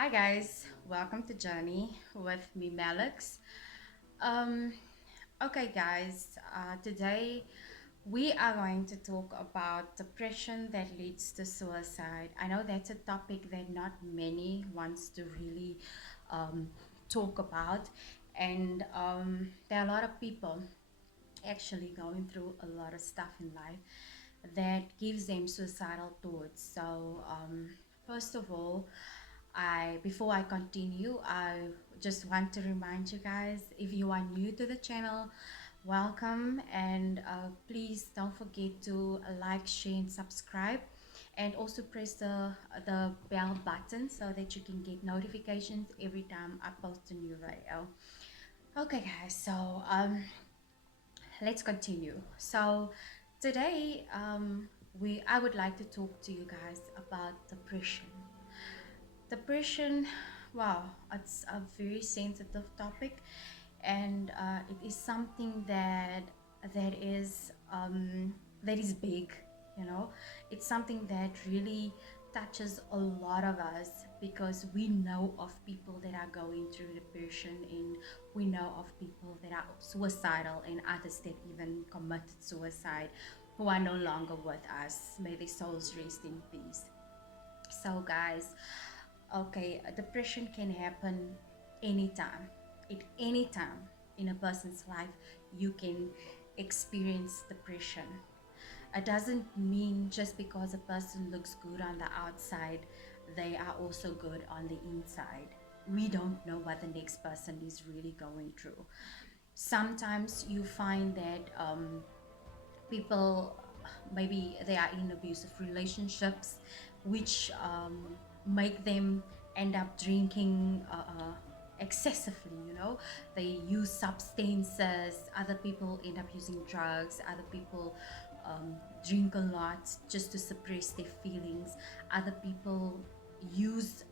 Hi guys, welcome to Journey with me, Malix. Um, okay guys, today we are going to talk about depression that leads to suicide. I know that's a topic that not many wants to really um, talk about, and there are a lot of people actually going through a lot of stuff in life that gives them suicidal thoughts. So first of all, I before I continue, I just want to remind you guys, if you are new to the channel, welcome, and please don't forget to like, share, and subscribe, and also press the bell button so that you can get notifications every time I post a new video. Okay, guys, so let's continue. So today, we I would like to talk to you guys about depression. Depression, wow, it's a very sensitive topic, and it is something that is big. You know, it's something that really touches a lot of us because we know of people that are going through depression, and we know of people that are suicidal, and others that even committed suicide who are no longer with us. May their souls rest in peace. So, guys, okay, depression can happen anytime. At any time in a person's life, you can experience depression. It doesn't mean just because a person looks good on the outside, they are also good on the inside. We don't know what the next person is really going through. Sometimes you find that people, maybe they are in abusive relationships, which make them end up drinking excessively. You know, they use substances. Other people end up using drugs. Other people drink a lot just to suppress their feelings. Other people use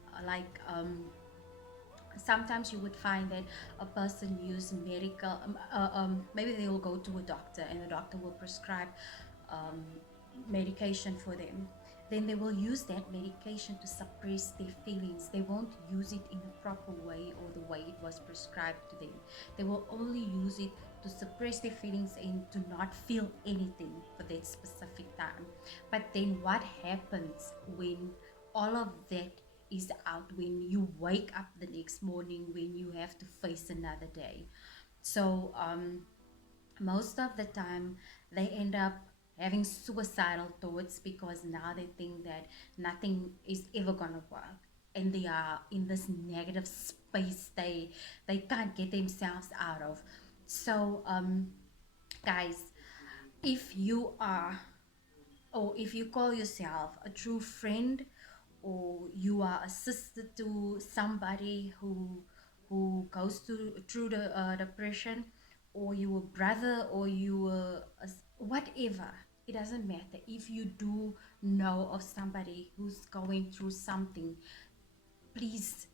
sometimes you would find that a person use medical maybe they will go to a doctor, and the doctor will prescribe um, medication for them. Then they will use that medication to suppress their feelings. They won't use it in a proper way or the way it was prescribed to them. They will only use it to suppress their feelings and to not feel anything for that specific time. But then what happens when all of that is out, when you wake up the next morning, when you have to face another day? So most of the time they end up having suicidal thoughts because now they think that nothing is ever gonna work, and they are in this negative space they can't get themselves out of. So guys, if you are, or if you call yourself a true friend, or you are a sister to somebody who goes through the depression, or you a brother, or you whatever, it doesn't matter. If you do know of somebody who's going through something, please,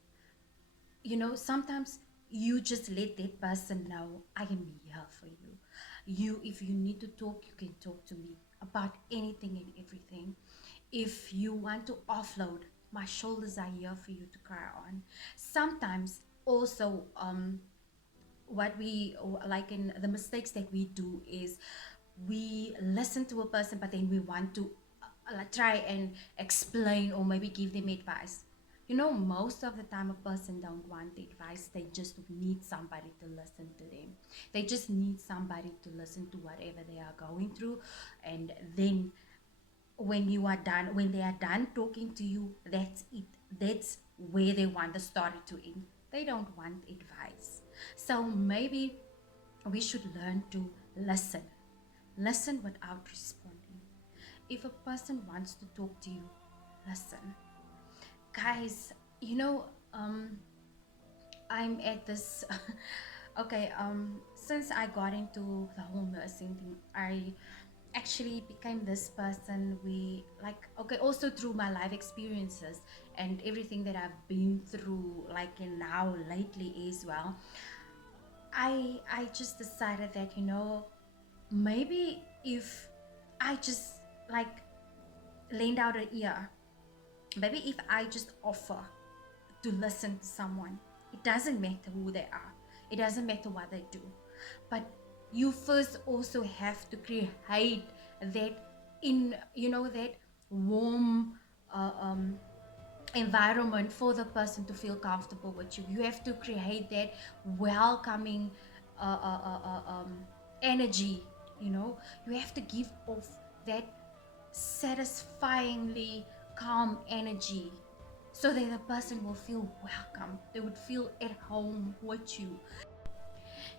sometimes you just let that person know, I can be here for you. If you need to talk, you can talk to me about anything and everything. If you want to offload, my shoulders are here for you to cry on. Sometimes also, what we like in the mistakes that we do is we listen to a person, but then we want to try and explain or maybe give them advice. Most of the time a person don't want the advice. They just need somebody to listen to them. They just need somebody to listen to whatever they are going through. And then when they are done talking to you, that's it. That's where they want the story to end. They don't want advice. So maybe we should learn to listen. Listen without responding. If a person wants to talk to you, listen. Guys, I'm at this okay, since I got into the whole nursing thing, I actually became this person. We like, okay, also through my life experiences and everything that I've been through, like in now lately as well, I just decided that, maybe if I just like lend out an ear, maybe if I just offer to listen to someone. It doesn't matter who they are, it doesn't matter what they do. But you first also have to create that, in that warm environment for the person to feel comfortable with you. You have to create that welcoming uh, uh, uh, energy. You have to give off that satisfyingly calm energy, so that the person will feel welcome, they would feel at home with you.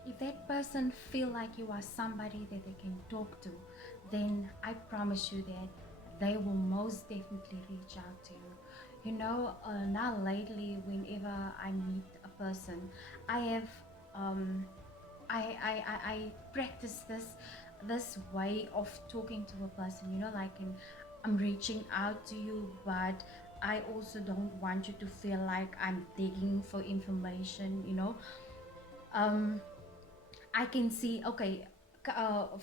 If that person feel like you are somebody that they can talk to, then I promise you that they will most definitely reach out to you. Now lately, whenever I meet a person, I have um I practice this way of talking to a person, like I'm reaching out to you, but I also don't want you to feel like I'm digging for information. um I can see, okay,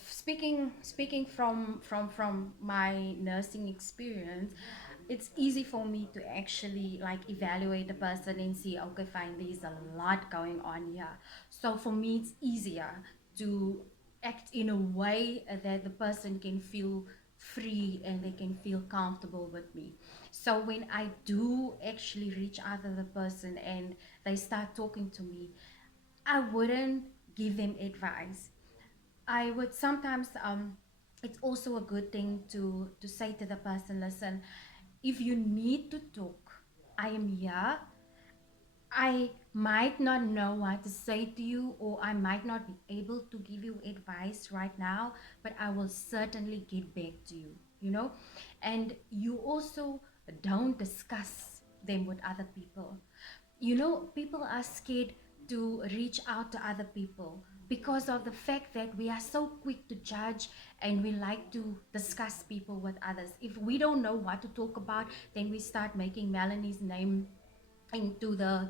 speaking from my nursing experience, it's easy for me to actually like evaluate the person and see, okay, fine, there's a lot going on here. So for me, it's easier to act in a way that the person can feel free and they can feel comfortable with me. So when I do actually reach out to the person and they start talking to me, I wouldn't give them advice. I would sometimes, it's also a good thing to say to the person, listen, if you need to talk, I am here. I might not know what to say to you, or I might not be able to give you advice right now, but I will certainly get back to you, And you also don't discuss them with other people. People are scared to reach out to other people because of the fact that we are so quick to judge, and we like to discuss people with others. If we don't know what to talk about, then we start making Melanie's name into the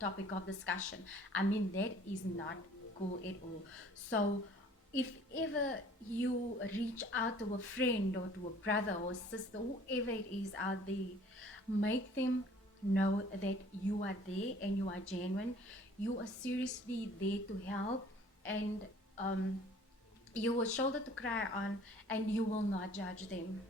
topic of discussion. I mean, that is not cool at all. So if ever you reach out to a friend or to a brother or sister, whoever it is out there, make them know that you are there and you are genuine. You are seriously there to help, and you will shoulder to cry on, and you will not judge them,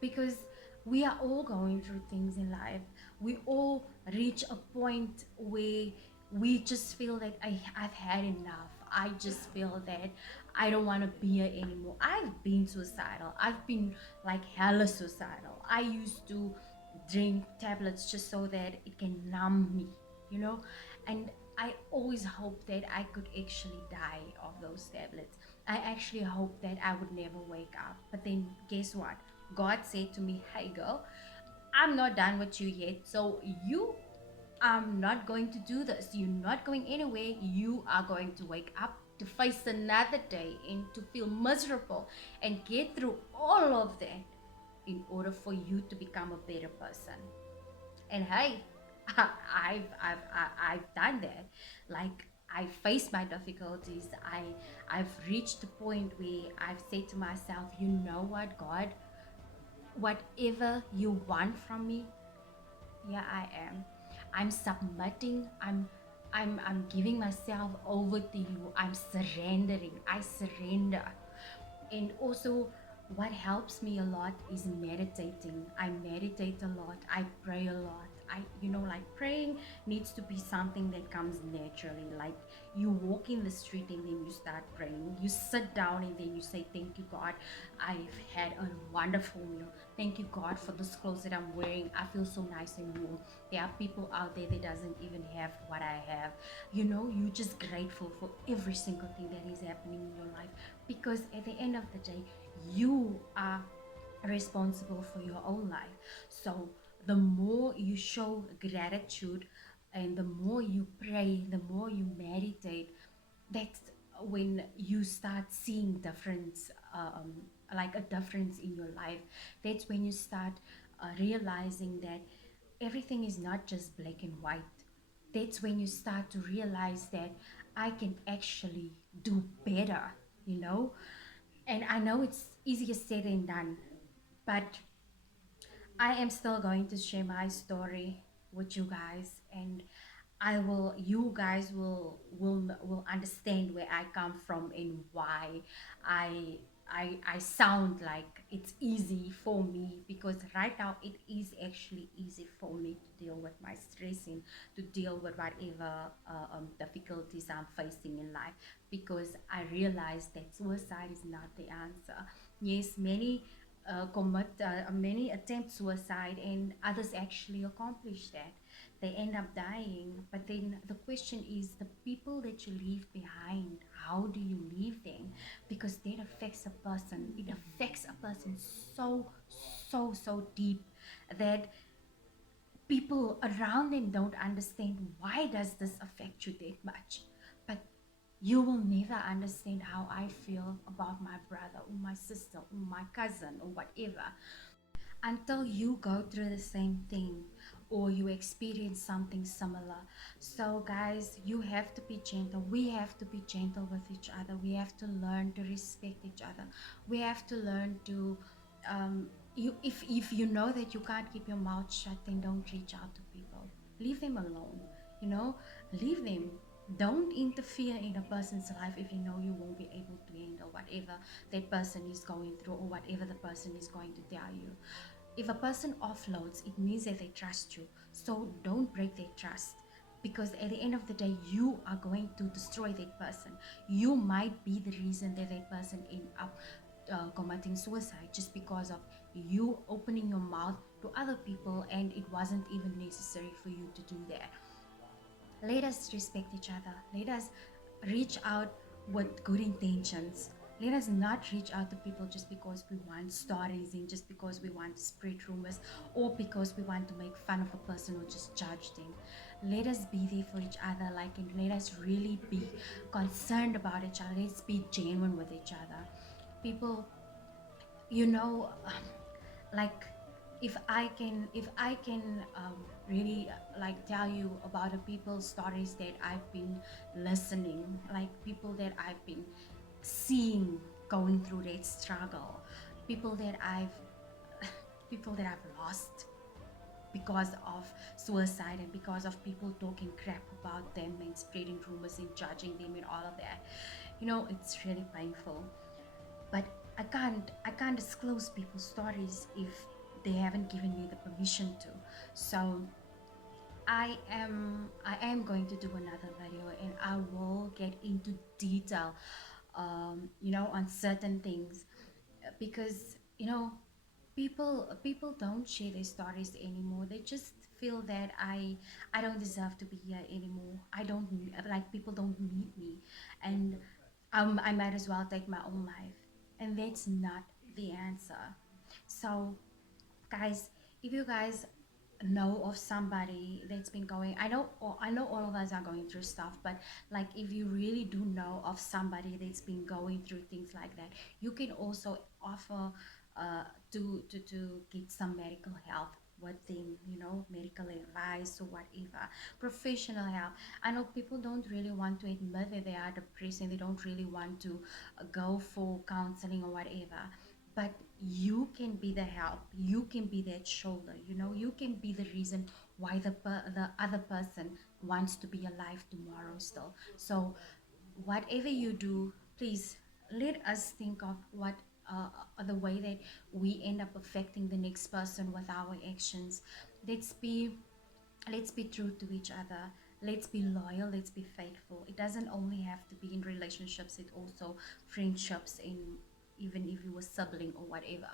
because we are all going through things in life. We all reach a point where we just feel that I've had enough. I just feel that I don't want to be here anymore. I've been suicidal. I've been like hella suicidal. I used to drink tablets just so that it can numb me, you know? And I always hoped that I could actually die of those tablets. I actually hoped that I would never wake up. But then guess what? God said to me, hey girl, I'm not done with you yet. So you are not going to do this. You're not going anywhere. You are going to wake up to face another day and to feel miserable and get through all of that in order for you to become a better person. And hey, I've done that. Like, I faced my difficulties. I've reached a point where I've said to myself, you know what, God, whatever you want from me, yeah, I am. I'm submitting. I'm giving myself over to you. I'm surrendering. I surrender. And also, what helps me a lot is meditating. I meditate a lot. I pray a lot. Like, praying needs to be something that comes naturally. Like, you walk in the street and then you start praying. You sit down and then you say, thank you, God. I've had a wonderful meal. Thank you, God, for this clothes that I'm wearing. I feel so nice and warm. There are people out there that doesn't even have what I have. You're just grateful for every single thing that is happening in your life, because at the end of the day, you are responsible for your own life. So the more you show gratitude and the more you pray, the more you meditate, that's when you start seeing difference, like a difference in your life. That's when you start realizing that everything is not just black and white. That's when you start to realize that I can actually do better, you know and I know it's easier said than done, but I am still going to share my story. with you guys, and you guys will understand where I come from and why I I sound like it's easy for me, because right now it is actually easy for me to deal with my stress and to deal with whatever difficulties I'm facing in life, because I realize that suicide is not the answer. Yes, many attempt suicide and others actually accomplish that. They end up dying. But then the question is, the people that you leave behind, how do you leave them? Because that affects a person. It affects a person so, so deep that people around them don't understand why does this affect you that much. But you will never understand how I feel about my brother or my sister or my cousin or whatever until you go through the same thing or you experience something similar. So, guys, you have to be gentle. We have to be gentle with each other. We have to learn to respect each other. We have to learn to, if you know that you can't keep your mouth shut, then don't reach out to people. Leave them alone. You know, leave them. Don't interfere in a person's life if you know you won't be able to handle whatever that person is going through or whatever the person is going to tell you. If a person offloads, it means that they trust you. So don't break their trust, because at the end of the day, you are going to destroy that person. You might be the reason that that person end up committing suicide, just because of you opening your mouth to other people, and it wasn't even necessary for you to do that. Let us respect each other. Let us reach out with good intentions. Let us not reach out to people just because we want stories and just because we want to spread rumors or because we want to make fun of a person or just judge them. Let us be there for each other, like, and let us really be concerned about each other. Let's be genuine with each other. People, you know, like, if I can really like tell you about the people's stories that I've been listening, like people that I've been seeing going through that struggle, people that I've people that I've lost because of suicide and because of people talking crap about them and spreading rumors and judging them and all of that. It's really painful. But I can't disclose people's stories if they haven't given me the permission to. So I am going to do another video, and I will get into detail, on certain things, because people don't share their stories anymore. They just feel that I don't deserve to be here anymore. I don't like, people don't need me, and I might as well take my own life, and that's not the answer. So, guys, if you guys know of somebody that's been going, I know all of us are going through stuff, but like, if you really do know of somebody that's been going through things like that, you can also offer uh to get some medical help with them, medical advice or whatever, professional help. I know people don't really want to admit that they are depressed, and they don't really want to go for counseling or whatever, but you can be the help. You can be that shoulder. You can be the reason why the other person wants to be alive tomorrow still. So whatever you do, please let us think of what the way that we end up affecting the next person with our actions. Let's be let's be true to each other. Let's be loyal. Let's be faithful. It doesn't only have to be in relationships, it also friendships, and even if you were sibling or whatever.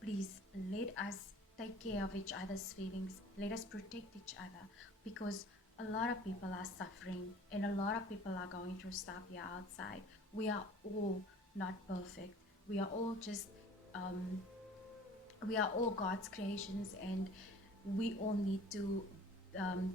Please let us take care of each other's feelings. Let us protect each other, because a lot of people are suffering and a lot of people are going through stuff here outside. We are all not perfect. We are all just um, we are all God's creations, and we all need to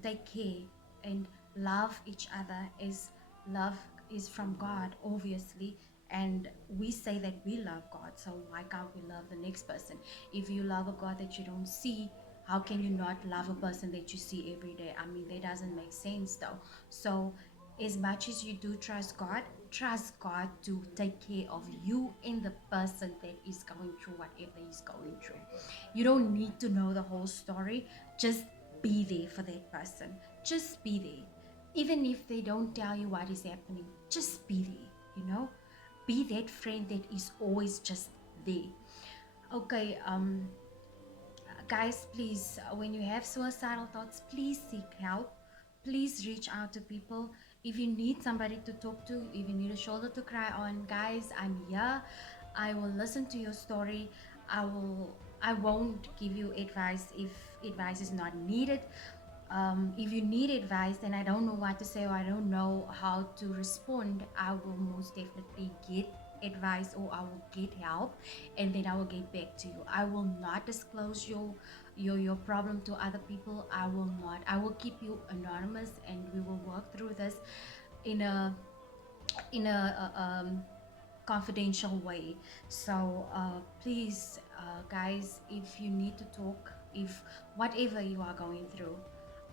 take care and love each other, as love is from God, obviously. And we say that we love God, so why can't we love the next person? If you love a God that you don't see, how can you not love a person that you see every day? I mean, that doesn't make sense though. So as much as you do trust God to take care of you and the person that is going through whatever he's going through. You don't need to know the whole story. Just be there for that person. Just be there. Even if they don't tell you what is happening, just be there, you know? Be that friend that is always just there. Okay, guys, please, when you have suicidal thoughts, please seek help. Please reach out to people. If you need somebody to talk to, if you need a shoulder to cry on, guys, I'm here. I will listen to your story. I won't give you advice if advice is not needed. If you need advice and I don't know what to say or I don't know how to respond, I will most definitely get advice or I will get help, and then I will get back to you. I will not disclose your problem to other people. I will not. I will keep you anonymous, and we will work through this in a confidential way. So please, guys, if you need to talk, if whatever you are going through,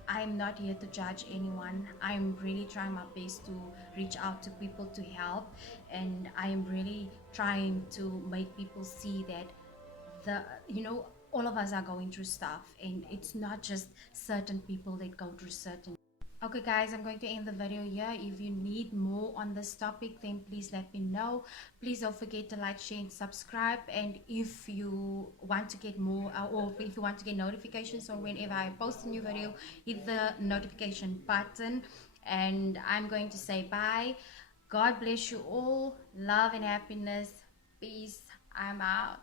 I'm not here to judge anyone. I'm really trying my best to reach out to people to help, and I am really trying to make people see that the all of us are going through stuff, and it's not just certain people that go through certain. Okay, guys, I'm going to end the video here. If you need more on this topic, then please let me know. Please don't forget to like, share, and subscribe. And if you want to get more, or if you want to get notifications on whenever I post a new video, hit the notification button. And I'm going to say bye. God bless you all. Love and happiness. Peace. I'm out.